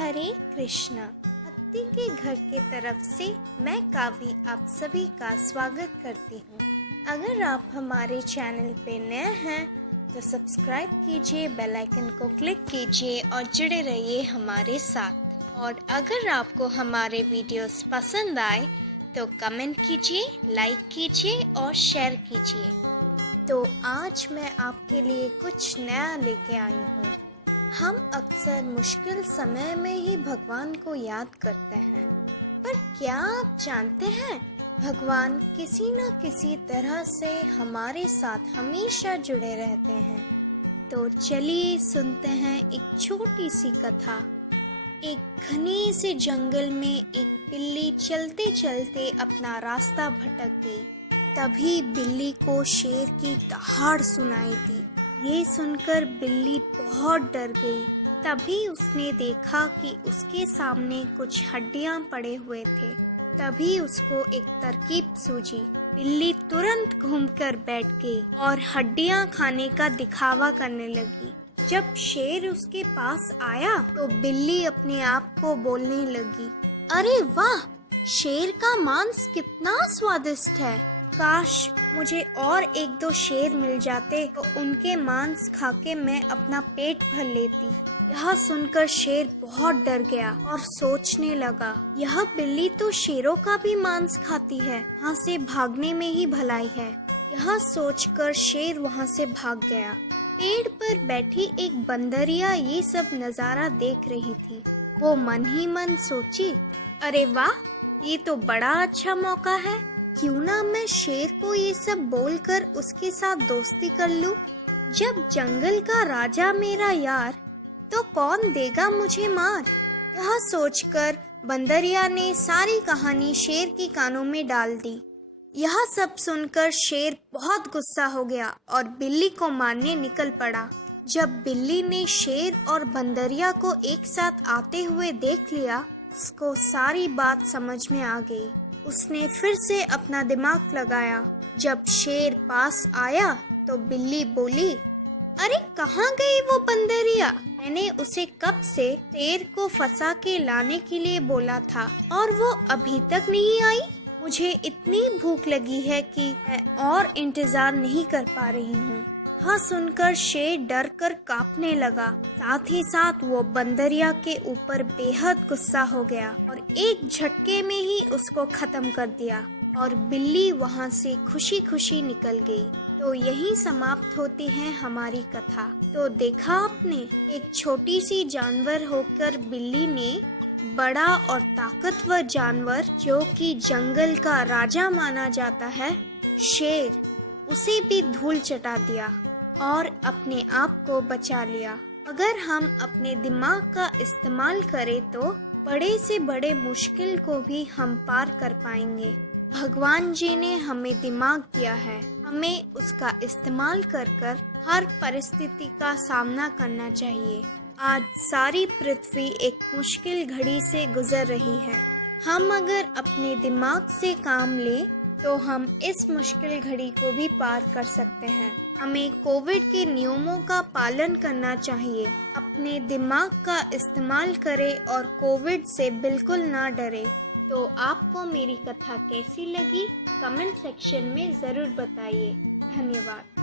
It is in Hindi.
हरे कृष्णा। भक्ति के घर के तरफ से मैं काव्य आप सभी का स्वागत करती हूँ। अगर आप हमारे चैनल पे नए हैं तो सब्सक्राइब कीजिए, बेल आइकन को क्लिक कीजिए और जुड़े रहिए हमारे साथ। और अगर आपको हमारे वीडियोस पसंद आए तो कमेंट कीजिए, लाइक कीजिए और शेयर कीजिए। तो आज मैं आपके लिए कुछ नया लेके आई हूँ। हम अक्सर मुश्किल समय में ही भगवान को याद करते हैं, पर क्या आप जानते हैं भगवान किसी न किसी तरह से हमारे साथ हमेशा जुड़े रहते हैं। तो चलिए सुनते हैं एक छोटी सी कथा। एक घने से जंगल में एक बिल्ली चलते चलते अपना रास्ता भटक गई। तभी बिल्ली को शेर की दहाड़ सुनाई दी। ये सुनकर बिल्ली बहुत डर गई। तभी उसने देखा कि उसके सामने कुछ हड्डियां पड़े हुए थे। तभी उसको एक तरकीब सूझी। बिल्ली तुरंत घूमकर बैठ गई और हड्डियां खाने का दिखावा करने लगी। जब शेर उसके पास आया तो बिल्ली अपने आप को बोलने लगी, अरे वाह, शेर का मांस कितना स्वादिष्ट है। काश मुझे और एक दो शेर मिल जाते तो उनके मांस खाके मैं अपना पेट भर लेती। यह सुनकर शेर बहुत डर गया और सोचने लगा, यह बिल्ली तो शेरों का भी मांस खाती है, यहाँ से भागने में ही भलाई है। यह सोचकर शेर वहाँ से भाग गया। पेड़ पर बैठी एक बंदरिया ये सब नज़ारा देख रही थी। वो मन ही मन सोची, अरे वाह, ये तो बड़ा अच्छा मौका है। क्यों ना मैं शेर को ये सब बोलकर उसके साथ दोस्ती कर लूं। जब जंगल का राजा मेरा यार, तो कौन देगा मुझे मार। यह सोचकर बंदरिया ने सारी कहानी शेर के कानों में डाल दी। यह सब सुनकर शेर बहुत गुस्सा हो गया और बिल्ली को मारने निकल पड़ा। जब बिल्ली ने शेर और बंदरिया को एक साथ आते हुए देख लिया, उसको सारी बात समझ में आ गई। उसने फिर से अपना दिमाग लगाया। जब शेर पास आया तो बिल्ली बोली, अरे कहाँ गई वो बंदरिया? मैंने उसे कब से शेर को फंसा के लाने के लिए बोला था और वो अभी तक नहीं आई। मुझे इतनी भूख लगी है कि मैं और इंतजार नहीं कर पा रही हूँ। हाँ सुनकर शेर डर कर कांपने लगा। साथ ही साथ वो बंदरिया के ऊपर बेहद गुस्सा हो गया और एक झटके में ही उसको खत्म कर दिया और बिल्ली वहाँ से खुशी खुशी निकल गई। तो यही समाप्त होती है हमारी कथा। तो देखा आपने, एक छोटी सी जानवर होकर बिल्ली ने बड़ा और ताकतवर जानवर, जो कि जंगल का राजा माना जाता है, शेर, उसे भी धूल चटा दिया और अपने आप को बचा लिया। अगर हम अपने दिमाग का इस्तेमाल करें तो बड़े से बड़े मुश्किल को भी हम पार कर पाएंगे। भगवान जी ने हमें दिमाग दिया है, हमें उसका इस्तेमाल कर हर परिस्थिति का सामना करना चाहिए। आज सारी पृथ्वी एक मुश्किल घड़ी से गुजर रही है। हम अगर अपने दिमाग से काम लें तो हम इस मुश्किल घड़ी को भी पार कर सकते हैं। हमें कोविड के नियमों का पालन करना चाहिए। अपने दिमाग का इस्तेमाल करें और कोविड से बिल्कुल ना डरे। तो आपको मेरी कथा कैसी लगी कमेंट सेक्शन में ज़रूर बताइए। धन्यवाद।